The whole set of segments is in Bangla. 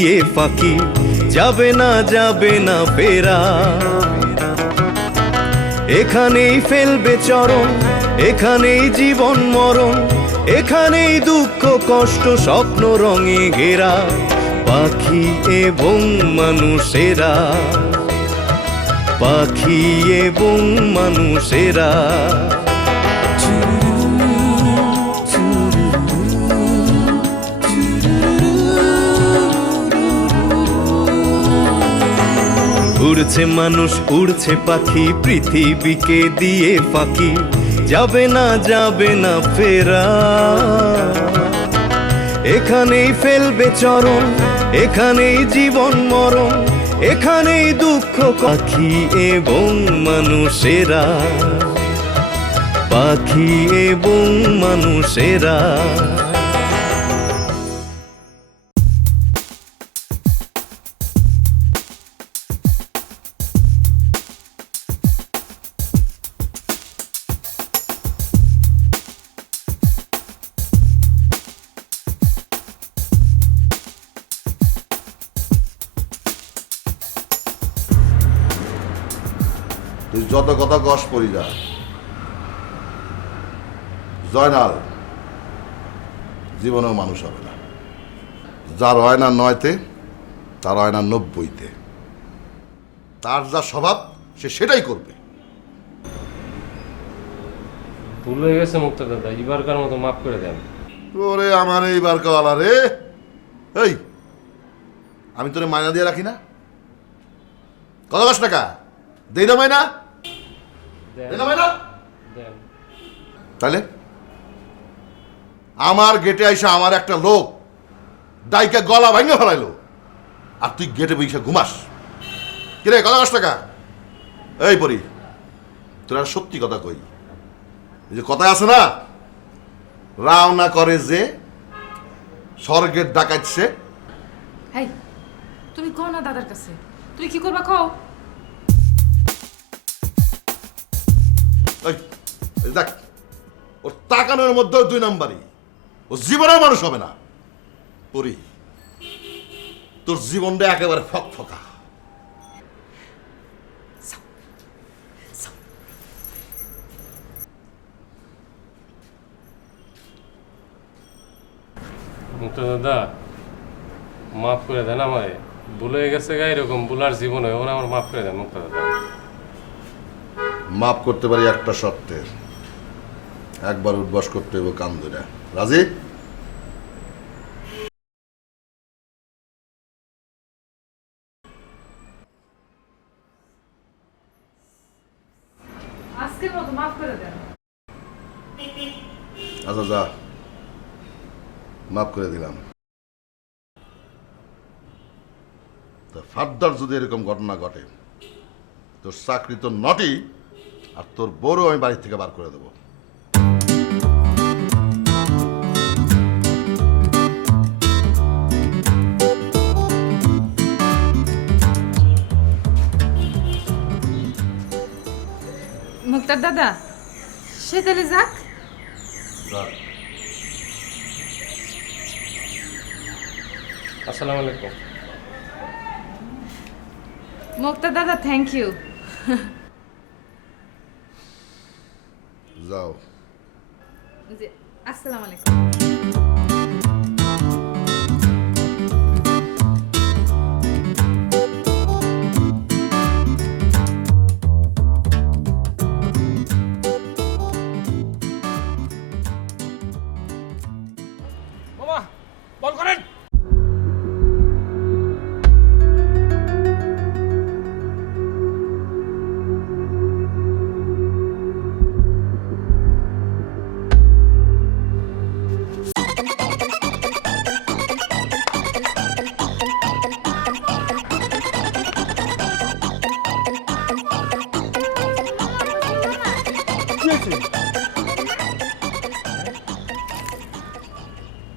দিয়ে ফাঁকি, যাবে না ফেরা। এখানেই ফেলবে চরণ, এখানেই জীবন মরণ, এখানেই দুঃখ কষ্ট স্বপ্ন রঙে ঘেরা। পাখি এবং মানুষেরা, পাখি এবং মানুষেরা। উড়ছে মানুষ, উড়ছে পাখি, পৃথিবীকে দিয়ে ফাঁকি, যাবে না ফেরা। এখানেই ফেলবে চরণ, এখানেই জীবন মরণ, এখানেই দুঃখ। পাখি এবং মানুষেরা, পাখি এবং মানুষেরা। তুই যত কথা কস পড়ি যা। জয়নাল জীবনেও মানুষ হবে না। যার হয় না 9তে, তার হয় না 90তে। তার যা স্বভাব সে সেটাই করবে। ভুল হয়ে গেছে মুক্তা দাদা, এবারকার মতো মাফ করে দেন। ওরে আমার এইবার কাওয়ালা রে। এই আমি তোরে মায়না দিয়ে রাখি না? কত কস টাকা দেই না মায়না? তাহলে আমার গেটে আইসা আমার একটা লোক ডাইকা গলা ভাঙে ফেলাইলো, আর তুই গেটে বইসা ঘুমাস? কিরে কত কস টাকা? এই পরি তোরা সত্যি কথা কই, এই যে কথা আছে না, রাওনা করে যে স্বর্গের ডাকাইছে। হাই, তুমি কও না দাদার কাছে, তুমি কি করবা কও? দেখ ওর তাকানোর মধ্যে 2 নাম্বারই, ও জীবনেও মানুষ হবে না। পরি তোর জীবনটা একেবারে ফকফকা। মুক্তা দাদা মাফ করে দেন আমায়, ভুল হয়ে গেছে গা, এরকম ভুল আর জীবন হয় না। আমার মাফ করে দেন মুক্তা দাদা। মাফ করতে পারি একটা শর্তে, একবার উদ্বাস করতে হবে কান ধরে। রাজি? আজকের মতো মাফ করে দেন। আচ্ছা যা, মাফ করে দিলাম। ফার্দার যদি এরকম ঘটনা ঘটে, তোর চাকরি তো নটি, আর তোর বড় আমি বাড়ি থেকে বার করে দেবো। মুক্তার দাদা সে তাহলে যাক। আসসালামু আলাইকুম। মুক্তার দাদা থ্যাংক ইউ। যাও। জি, আসসালামু আলাইকুম। মামা বল করেন।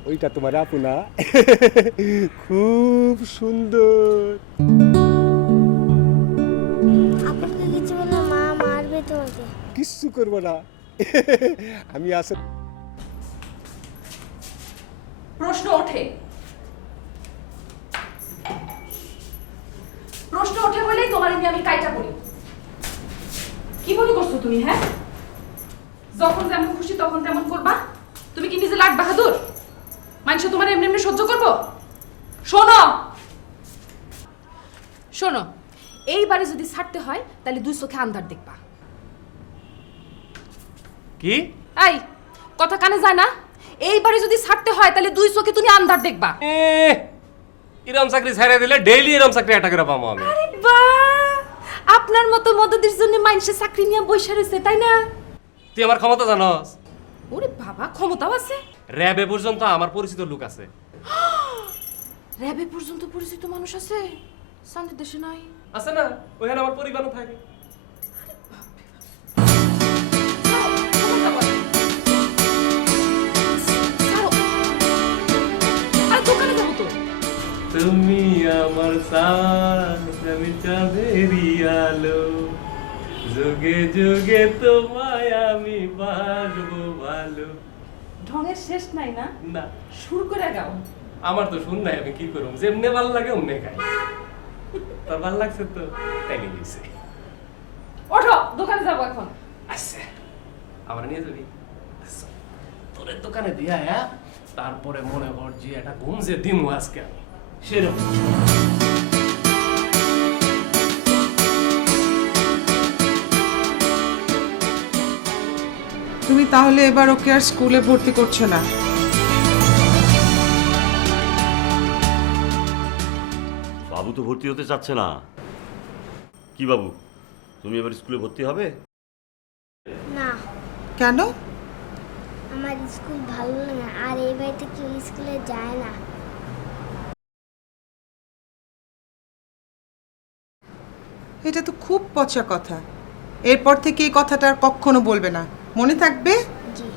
ওইটা তোমার আপু না? খুব সুন্দর। আপনাকে কিছু বললে মা মারবে তোমাকে। কিচ্ছু করবো না, আমি আসে। প্রশ্ন ওঠে প্রশ্ন ওঠে বলেই তোমার নিয়ে আমি কাইটা করি। কি মনে করছো তুমি? হ্যাঁ, যখন যেমন খুশি তখন তেমন করবা? তুমি কি নিজে লাট বাহাদুর? মানুষ তোমার এমনি এমনি সহ্য করবো? শোনো শোনো, এইবারে যদি ছাড়তে হয় তাহলে দুই চোখে আন্ধার দেখবা। কি এই কথা কানে যায় না? এইবারে যদি ছাড়তে হয় তাহলে দুই চোখে তুমি আন্ধার দেখবা। এরম চাকরি ছেড়ে দিলে ডেইলি এরম চাকরি একটা করে পাবো আমি। আরে বাহ, আপনার মতো মদদের জন্য মানুষে চাকরি নিয়ে বসে রয়েছে, তাই না? তুই আমার ক্ষমতা জানোস? ওরে বাবা, ক্ষমতাও আছে। র্যাবে পর্যন্ত আমার পরিচিত লোক আছে। র্যাবে পর্যন্ত পরিচিত মানুষ আছে? সামনের দেশে নাই? আছে না, ওখানে আমার পরিবারও থাকে। দোকানে যাবো তো। তুমি আমার সাথ, আমি চাঁদেরই আলো, যুগে যুগে তোমায় আমি বাসবো ভালো। ঢঙের শেষ নাই না? না, সুর করে গাও। আমার তো শুন নাই, আমি কি করব? যেমনে ভালো লাগে অমনে গাই। তোর ভালো লাগছে তো তাই গেছে। ওঠো, দোকানে যাবো এখন। আচ্ছা, আমার নিয়ে যাবি? আচ্ছা, তোর দোকানে দিয়া হ্যাঁ, তারপরে মনে কর যে একটা ঘুম যে দিমু আজকে আমি সেরকম। তুমি তাহলে এবার ওকে আর স্কুলে ভর্তি করছো না? বাবু তো ভর্তি হতে চাচ্ছে না। কি বাবু, তুমি এবার স্কুলে ভর্তি হবে? না, কেন? আমার স্কুল ভালো লাগে না, আর এই বাড়িতে কেউ স্কুলে যায় না। এটা তো খুব পচা কথা। এরপর থেকে এই কথাটা আর কখনো বলবে না, মনে থাকবে? জি।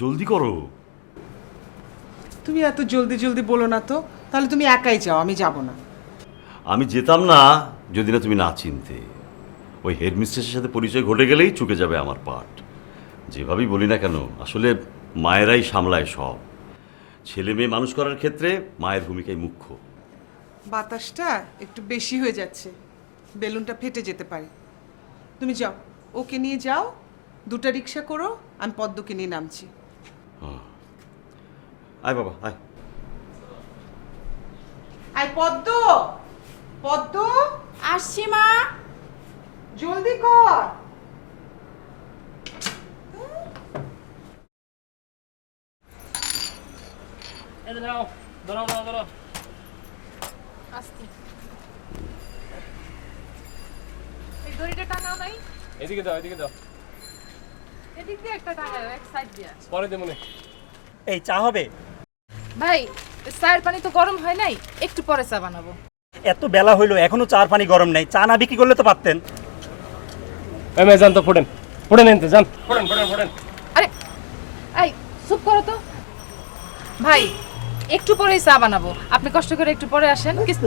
জলদি করো। তুমি এত জলদি জলদি বলো না তো, তাহলে তুমি একাই যাও, আমি যাব না। আমি যেতাম না যদি না তুমি না চিনতে। ওই হেডমিস্ট্রেসের সাথে পরিচয় ঘটে গেলেই চুকে যাবে আমার পাঠ। যেভাবেই বলি না কেন, আসলে মায়েরাই সামলায় সব। ছেলে মেয়ে মানুষ করার ক্ষেত্রে মায়ের ভূমিকাই মুখ্য। বাতাসটা একটু বেশি হয়ে যাচ্ছে, বেলুনটা ফেটে যেতে পারে। তুমি যাও, ওকে নিয়ে যাও, দুটো রিক্সা করো, আমি পদ্মকে নিয়ে নামছি। আয় বাবা আয়। আয় পদ্ম, পদ্ম আসছি মা। জলদি কর। আসছি। এই দড়িটা টাঙাও নাই? এদিকে দাও, এদিকে দাও, এদিক দিয়ে একটা টাঙাও, এক সাইড দিয়ে। পরে দে মনে। এই চা হবে? ভাই, চায়ের পানি তো গরম হয় নাই, একটু পরে চা বানাবো। এত বেলা হইলো এখনো চার পানি গরম নেই, চা না বিক্রি করলে তো পারতেন। এমএ জান তো ফোড়েন, ফোড়েন এনতে জান, ফোড়েন ফোড়েন ফোড়েন। আরে এই চুপ করো তো ভাই, একটু পরেই চা বানাবো, আপনি কষ্ট করে একটু পরে আসেন। কিছু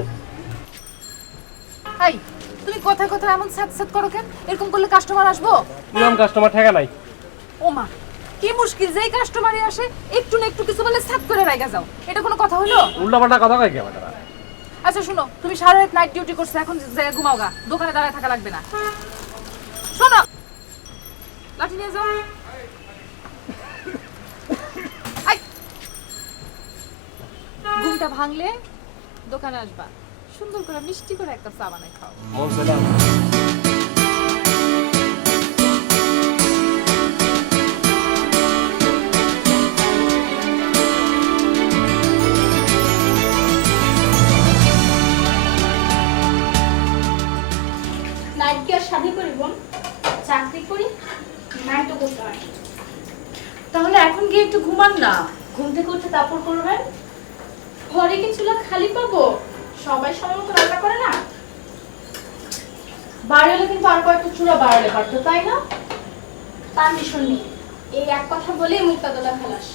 এই, তুমি কথায় কথায় এমন স্যাট স্যাট করো কেন? এরকম করলে কাস্টমার আসবো? নিয়ম কাস্টমার ঠেকা নাই। ও মা, কি মুশকিল, যেই কাস্টমারই আসে একটু না একটু কিছু বলে স্যাট করে রাইগা যাও, এটা কোনো কথা হলো? উল্টাপাল্টা কথা কয় কে বাটারা? আচ্ছা শুনো, তুমি সারা রাত নাইট ডিউটি করছো, এখন জায়গা ঘুমাও গা, দোকানে দাঁড়ায় থাকা লাগবে না। শোনো, লাঠি নিয়ে যাও। এই, ঘুমটা ভাঙলে দোকানে আসবা, সুন্দর করে মিষ্টি করে একটা চা বানাই খাও। মন সেটা নাইট কি আর শাদি করি বোন? চাকরি করি, নাইটও করতে হয়। তাহলে এখন গিয়ে একটু ঘুমান না। ঘুম থেকে উঠে তারপর করবেন? ঘরে কি চুলা খালি পাবো? সবাই সময় মতো রান্না করে না। বাড়ি হলে কিন্তু আর কয়েকটা চূড়া বাড়ালে পারতো, তাই না? পারমিশন নেই, এই এক কথা বলেই মুক্তা দোলা খালাস।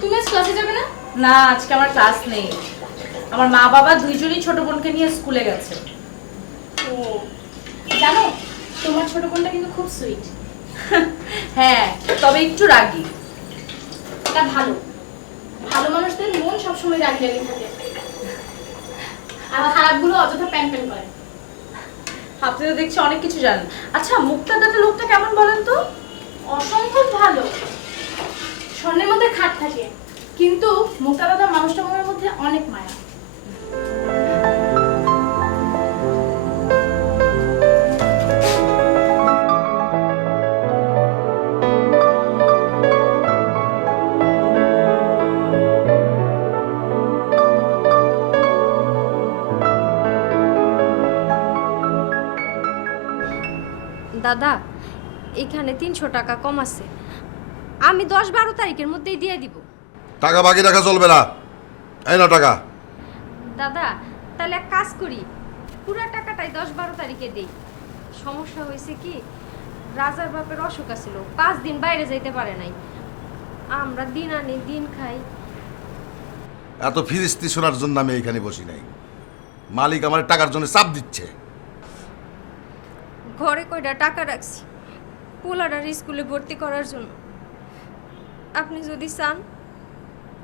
তুমি আজ ক্লাসে যাবে না? না, আজকে আমার ক্লাস নেই। আমার মা বাবা দুইজনই ছোট বোনকে নিয়ে স্কুলে গেছে। ও জানো, তোমার ছোট বোনটা কিন্তু খুব সুইট। হ্যাঁ, তবে একটু রাগী। এটা ভালো, ভালো মানুষদের মন সবসময় রাগি রাগি থাকে, আর খারাপগুলো অযথা প্যান প্যান করে। আপনি তো দেখছি অনেক কিছু জানেন। আচ্ছা, মুক্তার দাদা লোকটা কেমন বলেন তো? অসম্ভব ভালো, স্বর্ণের মধ্যে খাট থাকে, কিন্তু মুক্তা দাদা মানুষটা মনের মধ্যে অনেক মায়া। দাদা, এখানে 300 টাকা কম আছে, আমি 10-12 তারিখের মধ্যেই দিয়ে দিব। টাকা বাকি রাখা চলবে না, এই না টাকা। দাদা, তাহলে এক কাজ করি, পুরা টাকাটাই 10-12 তারিখে দেই। সমস্যা হয়েছে কি, রাজার বাপের অসুখ ছিল, 5 দিন বাইরে যাইতে পারে নাই। আমরা দিন আনি দিন খাই। এত ফিরিস্তি শোনার জন্য আমি এখানে বসি নাই। মালিক আমার টাকার জন্য চাপ দিচ্ছে। ঘরে কয়টা টাকা রাখছি পোলাডার স্কুলে ভর্তি করার জন্য। আপনি যদি চান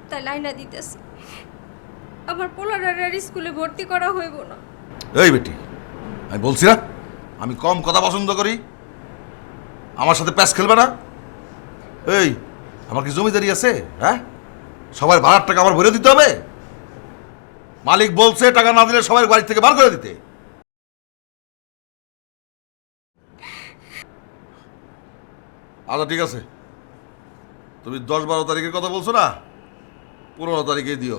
তাই লাইনা দিতেছি, আমার পোলাডার স্কুলে ভর্তি করা হইব না। এই বেটি, আমি বলছি না আমি কম কথা পছন্দ করি, আমার সাথে প্যাচ খেলবে না। এই, আমার কি জমিদারি আছে? হ্যাঁ, সবার ভাড়ার টাকা আমার ভরে দিতে হবে? মালিক বলছে টাকা না দিলে সবাই বাড়ি থেকে বার করে দিতে। আচ্ছা ঠিক আছে, তুমি 10-12 তারিখের কথা বলছো না, 15 তারিখে দিও।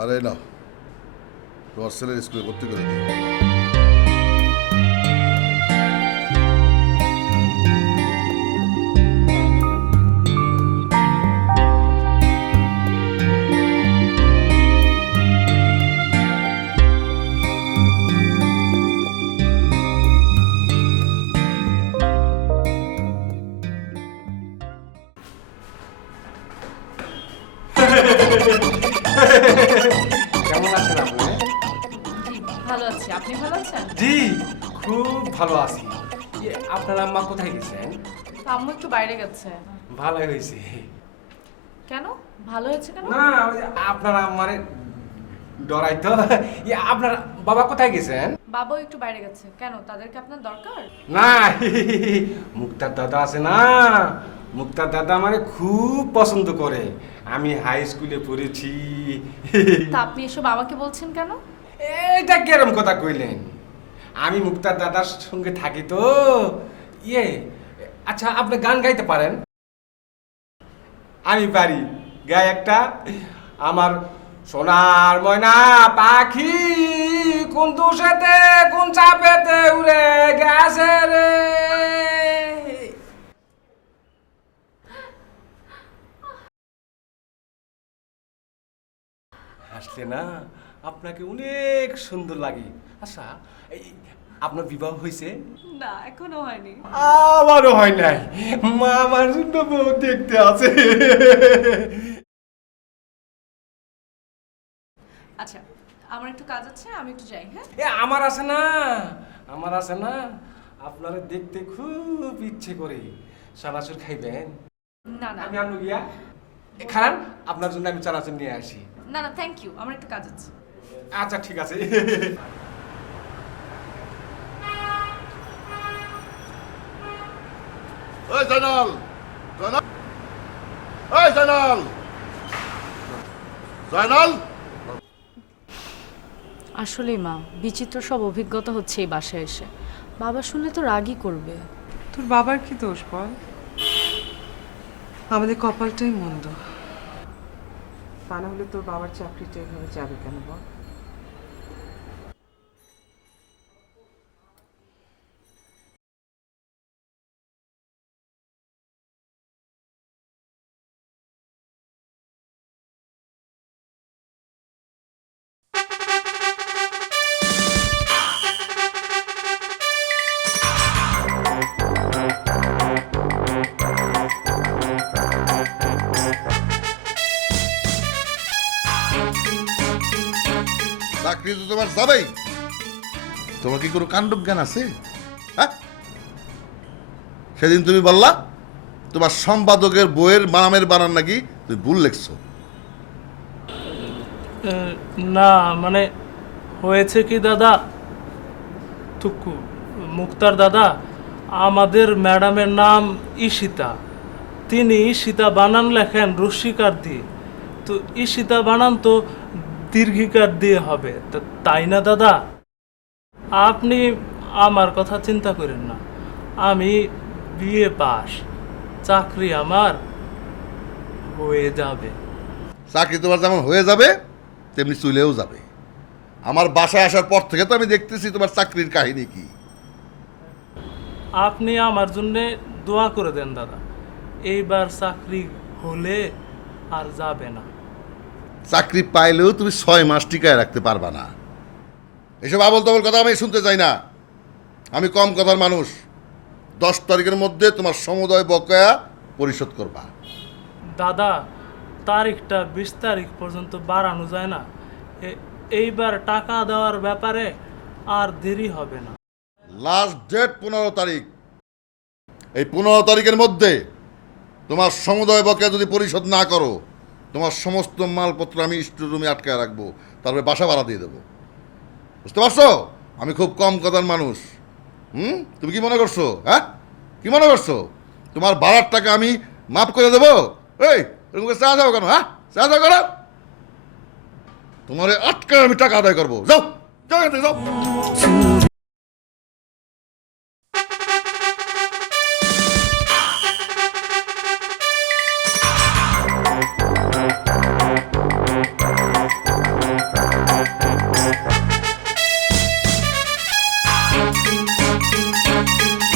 আরে না, তোমার ছেলের স্কুলে ভর্তি করে দিও। কেমন আছেন আপনি? ভালো আছি, আপনি ভালো আছেন? জি, খুব ভালো আছি। আপনার আম্মা কোথায় গেছেন? আম্মু একটু বাইরে গেছে। ভালো হয়েছে। কেন ভালো হয়েছে কেন? না, ওই যে আপনার আম্মারে ডরাই তো। আপনার বাবা কোথায় গেছেন? বাবাও একটু বাইরে গেছে। কেন, তাদেরকে আপনার দরকার? না, মুক্তার দাদা আছে না, মুক্তার দাদা আমারে খুব পছন্দ করে। আমি হাই স্কুলে পড়েছি। তা আপনি এসব আমাকে বলছেন কেন? এটা কেরম কথা কইলেন? আমি মুক্তার দাদার সঙ্গে থাকি তো। আচ্ছা, আপনি গান গাইতে পারেন? আমি পারি, গাই একটা। আমার সোনার ময়না পাখি কোন দুষেতে কোন চাপেতে উড়ে গেছে রে। হাসলে না, আপনাকে অনেক সুন্দর লাগে। আচ্ছা, আপনার বিবাহ হয়েছে? না, এখনো হয়নি। আমারও হয় নাই। মা আমার জন্য বউ দেখতে আছে। আচ্ছা, আমার একটু কাজ আছে, আমি একটু যাই। হ্যাঁ, আমার আছে না, আমার আছে না, আপনারা দেখতে খুব ইচ্ছে করে। চানাচুর খাইবেন? না না, আমি আনু গিয়া খারান, আপনার জন্য আমি চানাচুর নিয়ে আসি। না না, থ্যাংক ইউ, আমার একটু কাজ আছে। আচ্ছা ঠিক আছে। এই জানাল, জানাল, এই জানাল, জানাল। আসলেই মা, বিচিত্র সব অভিজ্ঞতা হচ্ছে এই বাসায় এসে। বাবা শুনলে তো রাগই করবে। তোর বাবার কি দোষ বল? আমাদের কপালটাই মন্দ। তা না হলে তোর বাবার চাকরিটা এভাবে যাবে কেন বল? চাকরি তো তোমার যাবেই। তোমার কি কোনো কাণ্ড জ্ঞান আছে? হ্যাঁ, সেদিন তুমি বললা তোমার সম্পাদকের বইয়ের নামের বানান নাকি তুমি ভুল লেখছো। না মানে হয়েছে কি দাদা, টুকু মুক্তার দাদা, আমাদের ম্যাডামের নাম ঈশিতা। তিনি ঈশিতা বানান লেখেন রস্যিকার দিয়ে, তো ঈশিতা বানান তো দীর্ঘিকার দিয়ে হবে, তাই না দাদা? আপনি আমার কথা চিন্তা করেন না, আমি বিএ পাস, চাকরি আমার হয়ে যাবে। চাকরি তোমার যেমন হয়ে যাবে তেমনি চলেও যাবে। আমার বাসায় আসার পর থেকে তো আমি দেখতেছি তোমার চাকরির কাহিনী কি। আপনি আমার জন্য দোয়া করে দেন দাদা, এইবার চাকরি হলে আর যাবে না। চাকরি পাইলেও তুমি 6 মাস টিকায় রাখতে পারবা না। এসব আবল তাবল কথা আমি শুনতে চাই না। আমি কম কথার মানুষ। 10 তারিখের মধ্যে তোমার সমুদয় বকেয়া পরিশোধ করবা। দাদা, তারিখটা 20 তারিখ পর্যন্ত বাড়ানো যায় না? এইবার টাকা দেওয়ার ব্যাপারে আর দেরি হবে না। লাস্ট ডেট 15 তারিখ। এই 15 তারিখের মধ্যে তোমার সমুদয় বকেয়া যদি পরিশোধ না করো, তোমার সমস্ত মালপত্র আমি স্টোর রুমে আটকায় রাখবো, তারপরে বাসা ভাড়া দিয়ে দেবো। বুঝতে পারছো? আমি খুব কম কথার মানুষ। তুমি কি মনে করছো? হ্যাঁ, কি মনে করছো তোমার ভাড়ার টাকা আমি মাফ করে দেবো? এই এরকম চা যাও কেন? হ্যাঁ, চা যাও কেন? তোমার আটকায় আমি টাকা আদায় করবো। যাও যাও এখান থেকে, যাও।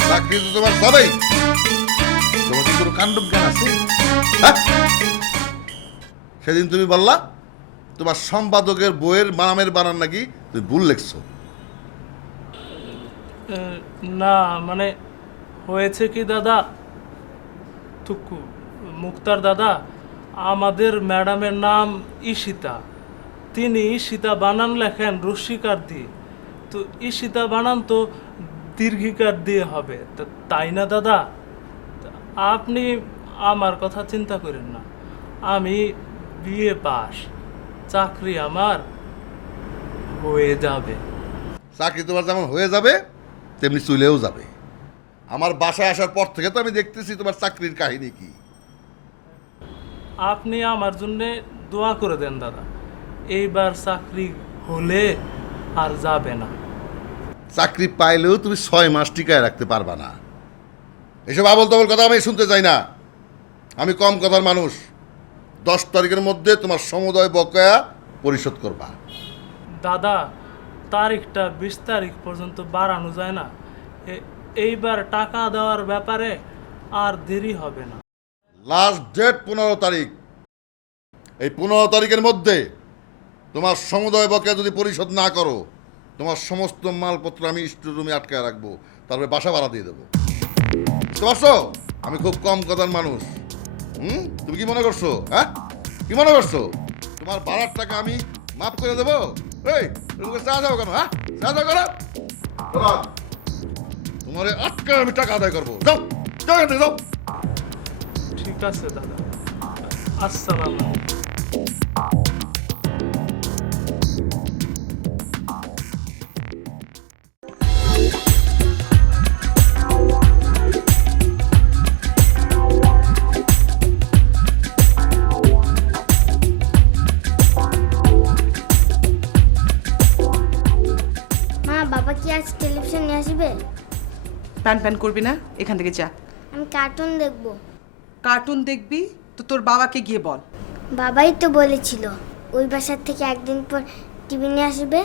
চাকরি তো তোমার সবাই, তোমার কি কোনো কাণ্ড জ্ঞান আছে? হ্যাঁ, সেদিন তুমি বললা তোমার সম্পাদকের বইয়ের নামের বানান নাকি তুমি ভুল লেখছো। না মানে হয়েছে কি দাদা, টুকু মুক্তার দাদা, আমাদের ম্যাডামের নাম ঈশিতা। তিনি ঈশিতা বানান লেখেন রস্যিকার দিয়ে, তো ঈশিতা বানান তো দীর্ঘিকার দিয়ে হবে, তাই না দাদা? আপনি আমার কথা চিন্তা করেন না, আমি বিএ পাস, চাকরি আমার হয়ে যাবে। চাকরি তোমার যেমন হয়ে যাবে তেমনি চলেও যাবে। আমার বাসায় আসার পর থেকে তো আমি দেখতেছি তোমার চাকরির কাহিনী কি। আপনি আমার জন্য দোয়া করে দেন দাদা, এইবার চাকরি হলে আর যাবে না। চাকরি পাইলেও তুমি 6 মাস টিকায় রাখতে পারবা না। এসব আবল তাবল কথা আমি শুনতে চাই না। আমি কম কথার মানুষ। 10 তারিখের মধ্যে তোমার সমুদয় বকেয়া পরিশোধ করবা। দাদা, তারিখটা 20 তারিখ পর্যন্ত বাড়ানো যায় না? এইবার টাকা দেওয়ার ব্যাপারে আর দেরি হবে না। লাস্ট ডেট 15 তারিখ। এই 15 তারিখের মধ্যে তোমার সমুদয় বকেয়া যদি পরিশোধ না করো, তোমার সমস্ত মালপত্র আমি স্টোর রুমে আটকায় রাখবো, তারপরে বাসা ভাড়া দিয়ে দেবো। বুঝতে পারছো? আমি খুব কম কথার মানুষ। তুমি কি মনে করছো? হ্যাঁ, কি মনে করছো তোমার ভাড়ার টাকা আমি মাফ করে দেবো? এই এরকম চা যাও কেন? হ্যাঁ, চা যাও কেন? তোমার আটকায় আমি টাকা আদায় করবো। যাও যাও এখান থেকে, যাও। ঠিক আছে দাদা, আসসালামু আলাইকুম। মা, বাবা কি আজ টেলিভিশন নিয়ে আসবে? প্যান প্যান করবি না, এখান থেকে যা। আমি কার্টুন দেখবো। কার্টুন দেখবি তো তোর বাবাকে গিয়ে বল। বাবাই তো বলেছিল ওই বাসার থেকে একদিন পর টিভি নিয়ে আসবে।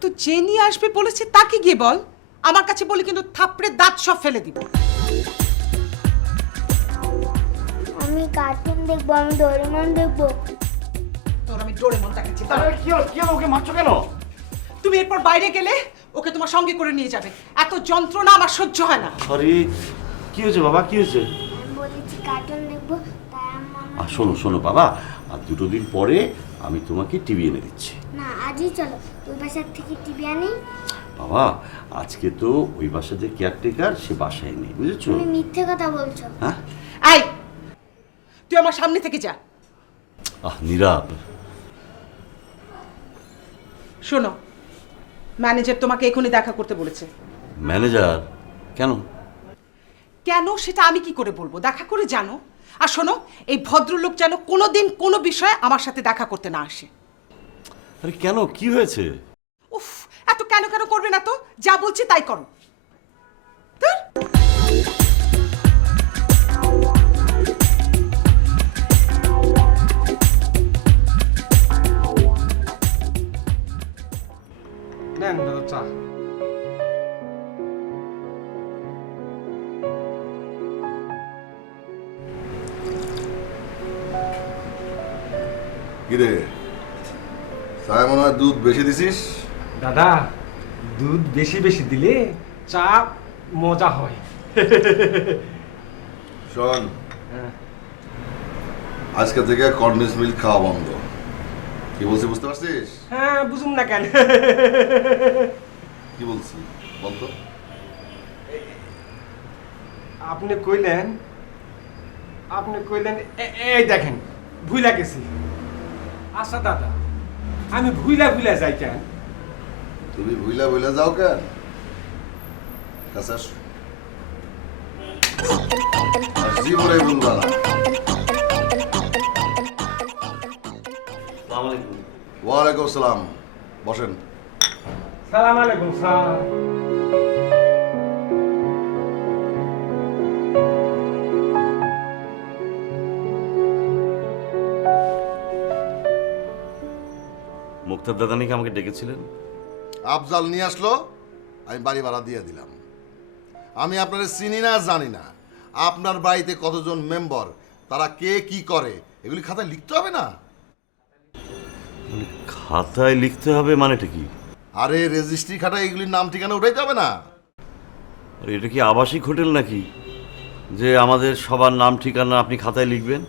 তো যে নিয়ে আসবে বলেছে তাকে গিয়ে বল। আমার কাছে বলি কিন্তু থাপড়ে দাঁত সব ফেলে দিব। আমি কার্টুন দেখবো, আমি ডোরেমন দেখবো। তোর আমি ডোরেমন দেখাচ্ছি। কি হলো, ওকে মারছো কেন? তুমি এরপর বাইরে গেলে ওকে তোমার সঙ্গে করে নিয়ে যাবে। এত যন্ত্রণা আমার সহ্য হয় না। আরে কি হয়েছে বাবা, কি হয়েছে? আমি বলেছি কার্টুন দেখবো, তাই আমার শোনো শোনো বাবা, আর 2 দিন পরে আমি তোমাকে টিভি এনে দিচ্ছি। না, আজই চলো ওই বাসার থেকে টিভি আনি। বাবা, আজকে তো ওই বাসার যে কেয়ারটেকার সে বাসায় নেই, বুঝেছো? তুমি মিথ্যে কথা বলছো। হ্যাঁ, এই তুই আমার সামনে থেকে যা। নীরব, শোনো, ম্যানেজার তোমাকে এখনই দেখা করতে বলেছে। ম্যানেজার? কেন? কেন সেটা আমি কি করে বলবো, দেখা করে জানো। আর শোনো, এই ভদ্রলোক যেন কোনোদিন কোনো বিষয়ে আমার সাথে দেখা করতে না আসে। আরে কেন, কি হয়েছে? উফ, এত কেন কেন করবে না তো, যা বলছি তাই করো। ধুর। নেন দাদা চা। কিরে, সায় মনে হয় দুধ বেশি দিছিস? দাদা, দুধ বেশি বেশি দিলে চা মজা হয়। শোন, আজকে থেকে কন্ডেন্স মিল্ক খাওয়া বন্ধ। কি বলছি বুঝতে পারছিস? হ্যাঁ, বুঝুম না কেন। কি বলছি বলতো? আপনি কইলেন এই দেখেন ভুইলা গেছি। আচ্ছা দাদা, আমি ভুইলা যাই কেন? তুমি ভুইলা যাও কেন? কাছে আস। আর জীবনে ভুলবা না। আসসালামু আলাইকুম। ওয়ালাইকুম আসসালাম। বসেন। সালাম আলাইকুম স্যার। মুক্তার দাদা নাকি আমাকে ডেকেছিলেন? আফজাল নিয়ে আসলো, আমি বাড়ি ভাড়া দিয়ে দিলাম। আমি আপনার চিনি না, জানি না আপনার বাড়িতে কতজন মেম্বার, তারা কে কি করে, এগুলি খাতায় লিখতে হবে না? মানে খাতায় লিখতে হবে মানেটা কি? আরে রেজিস্ট্রি খাতায় এগুলির নাম ঠিকানা উঠাইতে হবে না? আর এটা কি আবাসিক হোটেল নাকি যে আমাদের সবার নাম ঠিকানা আপনি খাতায় লিখবেন?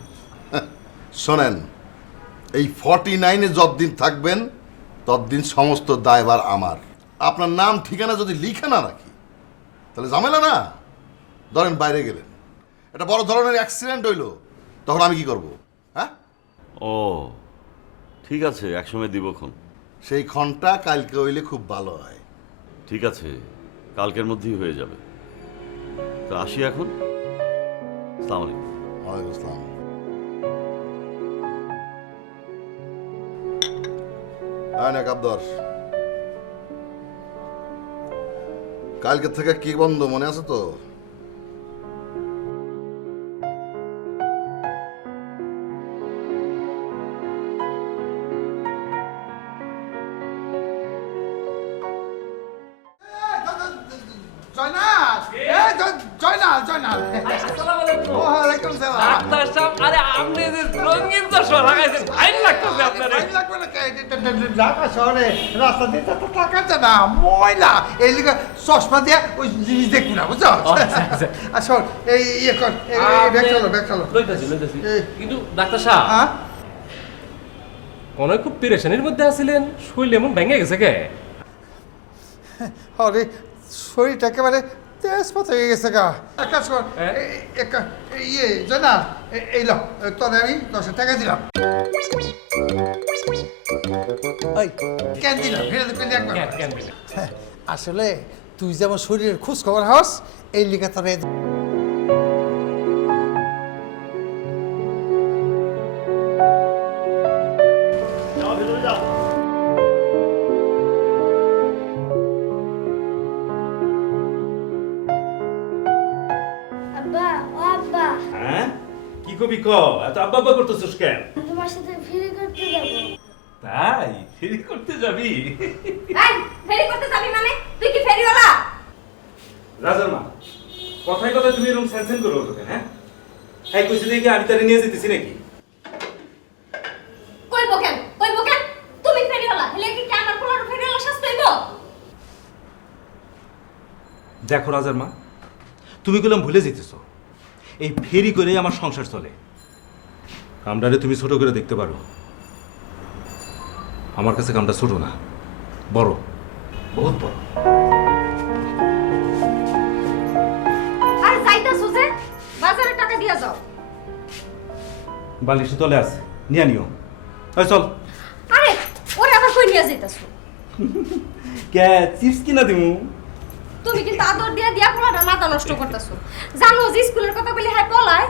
শোনেন, এই 49-এ যতদিন থাকবেন ততদিন সমস্ত দায়ভার আমার। আপনার নাম ঠিকানা যদি লিখে না রাখি তাহলে ঝামেলা না। ধরেন বাইরে গেলেন, একটা বড় ধরনের অ্যাক্সিডেন্ট হইলো, তখন আমি কি করব? হ্যাঁ? ও ঠিক আছে, একসময় দিবক্ষণ। সেই ক্ষণটা কালকে হইলে খুব ভালো হয়। ঠিক আছে, কালকের মধ্যেই হয়ে যাবে। তো আসি এখন। আসসালামু আলাইকুম। ওয়ালাইকুম আসসালাম। আব্দর, কালকে থেকে কি বন্ধ মনে আছে তো? ঢাকা শহরে রাস্তা দিয়ে তো টাকা আছে না, ময়লা, এই লিগে চশমা দিয়ে ওই জিনিস দেখবো না, বুঝছো? আর শোন, এই ইয়ে কর, ব্যাগ চলো। কিন্তু ডাক্তার সাহেব, কোন খুব পেরেশানির মধ্যে আছিলেন, শরীর এমন ভেঙে গেছে কে? আরে শরীরটা একেবারে তেজপাত হয়ে গেছে গা। এক কাজ কর, ইয়ে জানা, এই ল, তোরে আমি 10 টাকা দিলাম। কেন দিলাম? আসলে তুই যেমন শরীরের খোঁজ খবর হাস, এই লিখে তোর আব্বা, ও আব্বা, হ্যাঁ কি কবি ক, এত আব্বা আব্বা করতেছিস কেন? তোমার সাথে ফিরে করতে যাবো। তাই ফেরি করতে যাবি? এই ফেরি করতে যাবি মানে? তুই কি ফেরিওয়ালা? রাজার মা, কথায় কথায় তুমি এরকম সেনসেন করো কেন? হ্যাঁ এই কইছিলি কি আমি তারে নিয়ে যেতেছি নাকি? কইবো কেন? তুমি ফেরিওয়ালা হলে কি আমার পোলার ফেরিওয়ালা শাস্তি হইব? দেখো রাজার মা, তুমি গেলাম ভুলে যেতেছো, এই ফেরি করে আমার সংসার চলে। কামটারে তুমি ছোট করে দেখতে পারো, আমার কাছে কামটা ছোট না, বড়, বহুত বড়। আর যাইতাছো যে বাজারে টাকা দিয়া যাও। বালিশ তলে আছে, নিয়ে নিও। চল। আরে ওরে আবার কই নিয়ে যাইতাছো? কে চিপস কিনা দিমু? তুমি কিন্তু আদর দিয়া দিয়া পুরোটা মাথা নষ্ট করতেছো। জানো যে স্কুলের কথা বলি হ্যাঁ পলায়।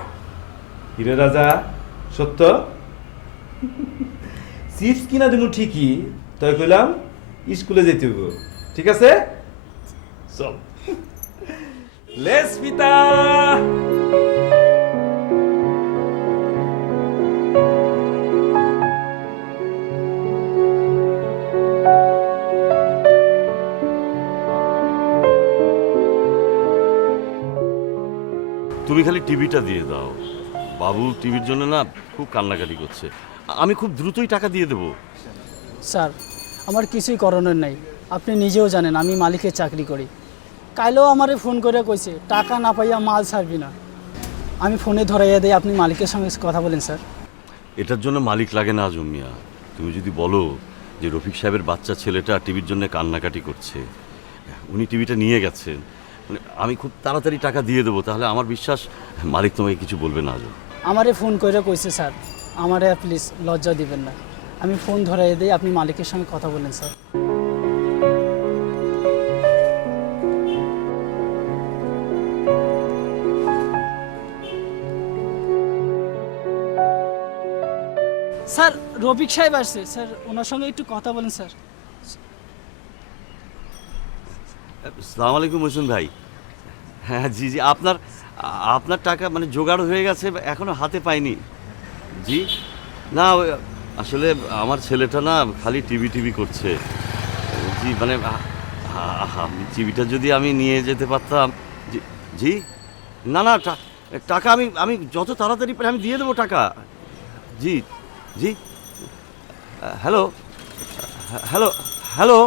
হিরে রাজা সত্য চিপস কিনা দিমু ঠিকই, তাই কইলাম স্কুলে যেতে হইব, ঠিক আছে? চল লেস পিতা। তুমি খালি টিভিটা দিয়ে দাও। বাবু টিভির জন্য না খুব কান্নাকাটি করছে। আমি খুব দ্রুতই টাকা দিয়ে দেবো। স্যার আমার কিছুই করণের নাই, আপনি নিজেও জানেন আমি মালিকের চাকরি করি। কাইলেও আমারে ফোন করে কইছে টাকা না পাইয়া মাল ছাড়বি না। আমি ফোনে ধরাইয়া দেই, আপনি মালিকের সঙ্গে কথা বলেন স্যার। এটার জন্য মালিক লাগে না আজম মিয়া। তুমি যদি বলো যে রফিক সাহেবের বাচ্চা ছেলেটা টিভির জন্য কান্নাকাটি করছে, উনি টিভিটা নিয়ে গেছেন, মানে আমি খুব তাড়াতাড়ি টাকা দিয়ে দেবো, তাহলে আমার বিশ্বাস মালিক তোমাকে কিছু বলবে না আজম। আমারে ফোন করে কইছে স্যার, আমারে প্লিজ লজ্জা দিবেন না। আমি ফোন ধরাইয়া দেই, আপনি মালিকের সঙ্গে কথা বলেন স্যার। স্যার রফিক সাহেব আসছে স্যার, ওনার সঙ্গে একটু কথা বলেন স্যার। আসসালামু আলাইকুম মহসিন ভাই। হ্যাঁ জি জি, আপনার টাকা মানে জোগাড় হয়ে গেছে, এখনো হাতে পাইনি। জি না, আসলে আমার ছেলেটা না খালি টিভি করছে। জি মানে টিভিটা যদি আমি নিয়ে যেতে পারতাম। জি জি না না, টাকা আমি যত তাড়াতাড়ি পারি আমি দিয়ে দেবো টাকা। জি জি, হ্যালো হ্যালো হ্যালো।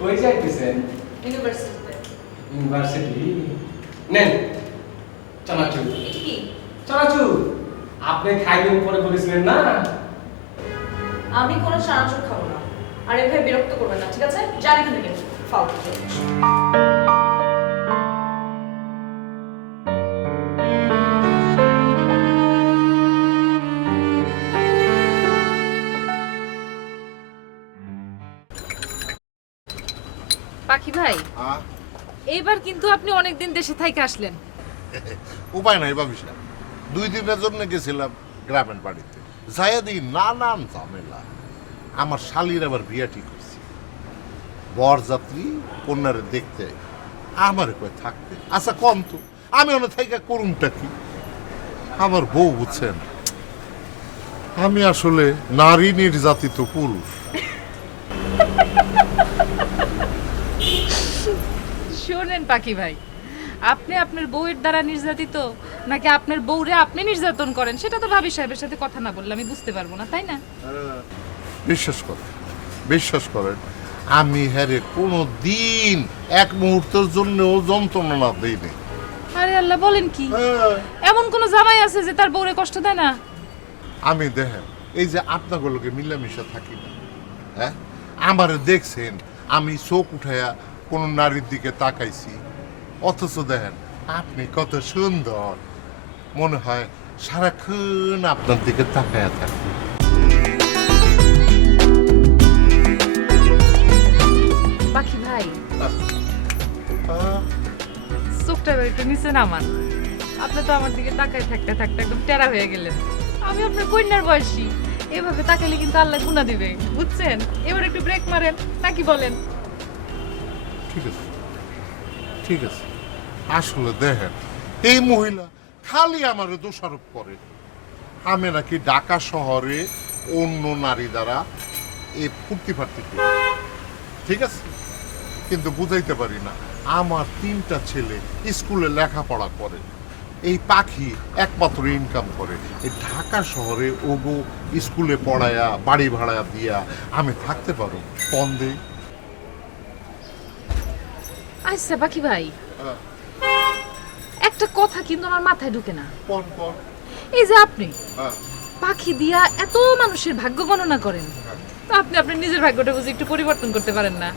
কই যাইতেছেন? ইউনিভার্সিটিতে। ইউনিভার্সিটি? নেন চানাচুর। এটা কি? চানাচুর আপনি খাইবেন পরে বলেছিলেন না? আমি কোনো চানাচুর খাবো না। আর এভাবে বিরক্ত করবেন না, ঠিক আছে? জানি কিন্তু কিন্তু ফালতু জিনিস। পাখি ভাই, এইবার কিন্তু আপনি অনেকদিন দেশে থাইকে আসলেন। উপায় নাই বাবিসা, 2 দিনের জন্য গেছিলাম গ্রামের বাড়িতে। যাইয়া দিই নানান ঝামেলা। আমার শালির আবার বিয়া ঠিক হয়েছে, বরযাত্রী কন্যারে দেখতে আমার কই থাকতে। আচ্ছা কম তো, আমি অনেক থাইকা করুমটা কি? আমার বউ বুঝছেন, আমি আসলে নারী নির্যাতিত পুরুষ। শোনেন পাখি ভাই, আপনি আপনার বউয়ের দ্বারা নির্যাতিত নাকি আপনার বউরে আপনি নির্যাতন করেন সেটা তো ভাবি সাহেবের সাথে কথা না বললে আমি বুঝতে পারবো না, তাই না? বিশ্বাস করেন আমি হ্যারে কোনো দিন এক মুহূর্তের জন্যও যন্ত্রণা না দেইনি। আরে আল্লাহ, বলেন কি? এমন কোন জামাই আছে যে তার বউরে কষ্ট দেয় না? আমি দেখেন এই যে আপনাগুলোকে মিলামিশা থাকি না, হ্যাঁ আমারে দেখছেন আমি চোখ উঠাইয়া কোন নারীর দিকে তাকাইছি? অথচ দেখেন আপনি কত সুন্দর, মনে হয় সারাক্ষণ আপনার দিকে তাকাইয়া থাকি। পাখি ভাই, চোখটা এবার একটু নিচে নামান। আপনি তো আমার দিকে তাকায় থাকতে থাকতে একদম টেরা হয়ে গেলেন। আমি আপনার কন্যার বয়সী, এভাবে তাকাইলে কিন্তু আল্লাহ গুনাহ দিবে, বুঝছেন? এবার একটু ব্রেক মারেন, নাকি বলেন? ঠিক আছে, আসলে দেখেন এই মহিলা খালি আমার দোষারোপ করে আমি নাকি ঢাকা শহরে অন্য নারী দ্বারা এই ফুর্তি ফার্তি করি। ঠিক আছে, কিন্তু বুঝাইতে পারি না আমার 3টা ছেলে স্কুলে লেখাপড়া করে, এই পাখি একমাত্র ইনকাম করে। এই ঢাকা শহরে ওগো স্কুলে পড়ায়া বাড়ি ভাড়া দিয়া আমি থাকতে পারো? কম দেই? আচ্ছা পাখি ভাই, একটা কথা কিন্তু আমার মাথায় ঢুকে না। এই যে আপনি পাখি দিয়া এত মানুষের ভাগ্য গণনা করেন, তো আপনি আপনার নিজের ভাগ্যটা বুঝি একটু পরিবর্তন করতে পারেন না?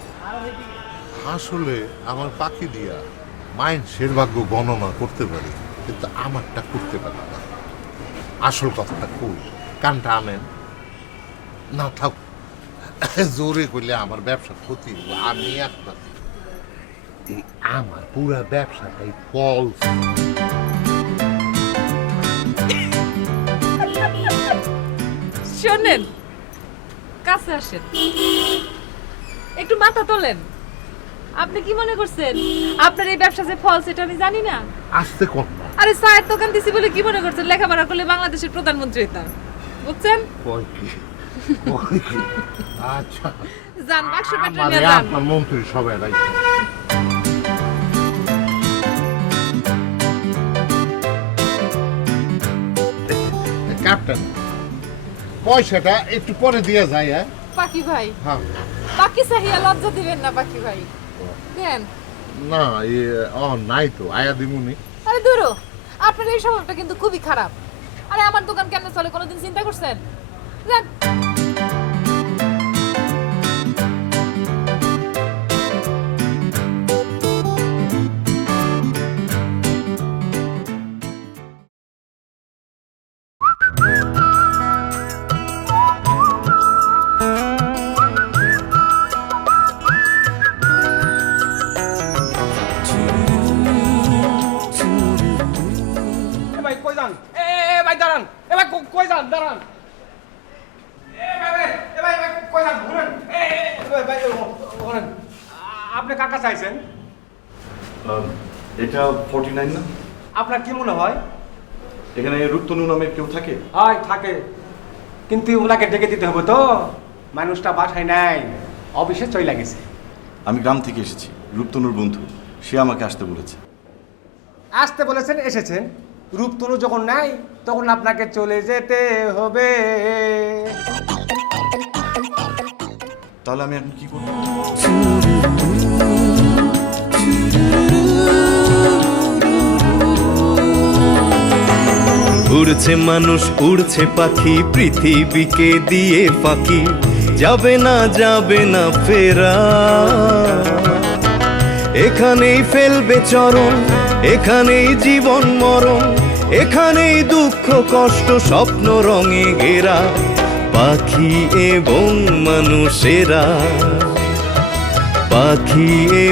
আসলে আমার পাখি দিয়া মানুষের ভাগ্য গণনা করতে পারি, কিন্তু আমারটা করতে পারি না। আসল কথাটা কই, কানটা আনেন না। থাক, জোরে কইলে আমার ব্যবসার ক্ষতি হবে। আমি একটা আমার পুরা ব্যবসাটাই ফলস। শোনেন, কাছে আসেন, একটু মাথা তোলেন। আপনি কি মনে করছেন আপনার এই ব্যবসা যে ফলস এটা আমি জানি না? আসতে কোন আরে চায়ের দোকান দিছি বলে কি মনে করছেন লেখাপড়া করলে বাংলাদেশের প্রধানমন্ত্রী হইতাম? বুঝছেন? আচ্ছা, যান বাক্স পেটে নিয়ে যান। আপনার মন্ত্রী সবাই রাইছে। ক্যাপ্টেন, পয়সাটা একটু পরে দিয়ে যায়। হ্যাঁ পাখি ভাই, হ্যাঁ, বাকি চাহিয়া লজ্জা দিবেন না পাখি ভাই, দেন না নাই তো, আয়া দিমুনি। আরে দূরো, আপনার এই স্বভাবটা কিন্তু খুবই খারাপ। আরে আমার দোকান কেমনে চলে কোনোদিন চিন্তা করছেন? যান। ভাই কই যান? এ ভাই দাঁড়ান, এ ভাই কই যান? দাঁড়ান। এ ভাই কই যান? ঘুরেন। ভাই ঘুরেন। আপনি কাকা চাইছেন? এটা 49 না? আপনার কি মনে হয়? এখানে রূপতনু নামে কেউ থাকে? হয় থাকে, কিন্তু ওনাকে ডেকে দিতে হবে তো। মানুষটা বাসায় নাই, অফিসে চলে গেছে। আমি গ্রাম থেকে এসেছি, রূপতনুর বন্ধু, সে আমাকে আসতে বলেছে। আসতে বলেছেন, এসেছেন। রূপতনু যখন নাই তখন আপনাকে চলে যেতে হবে। তাহলে আমি এখন কি করব? উড়ছে মানুষ, উড়ছে পাখি, পৃথিবীকে দিয়ে ফাঁকি, যাবে না ফেরা। এখানেই ফেলবে চরণ, এখানেই জীবন মরণ, এখানেই দুঃখ কষ্ট স্বপ্ন রঙে ঘেরা। পাখি এবং মানুষেরা, পাখি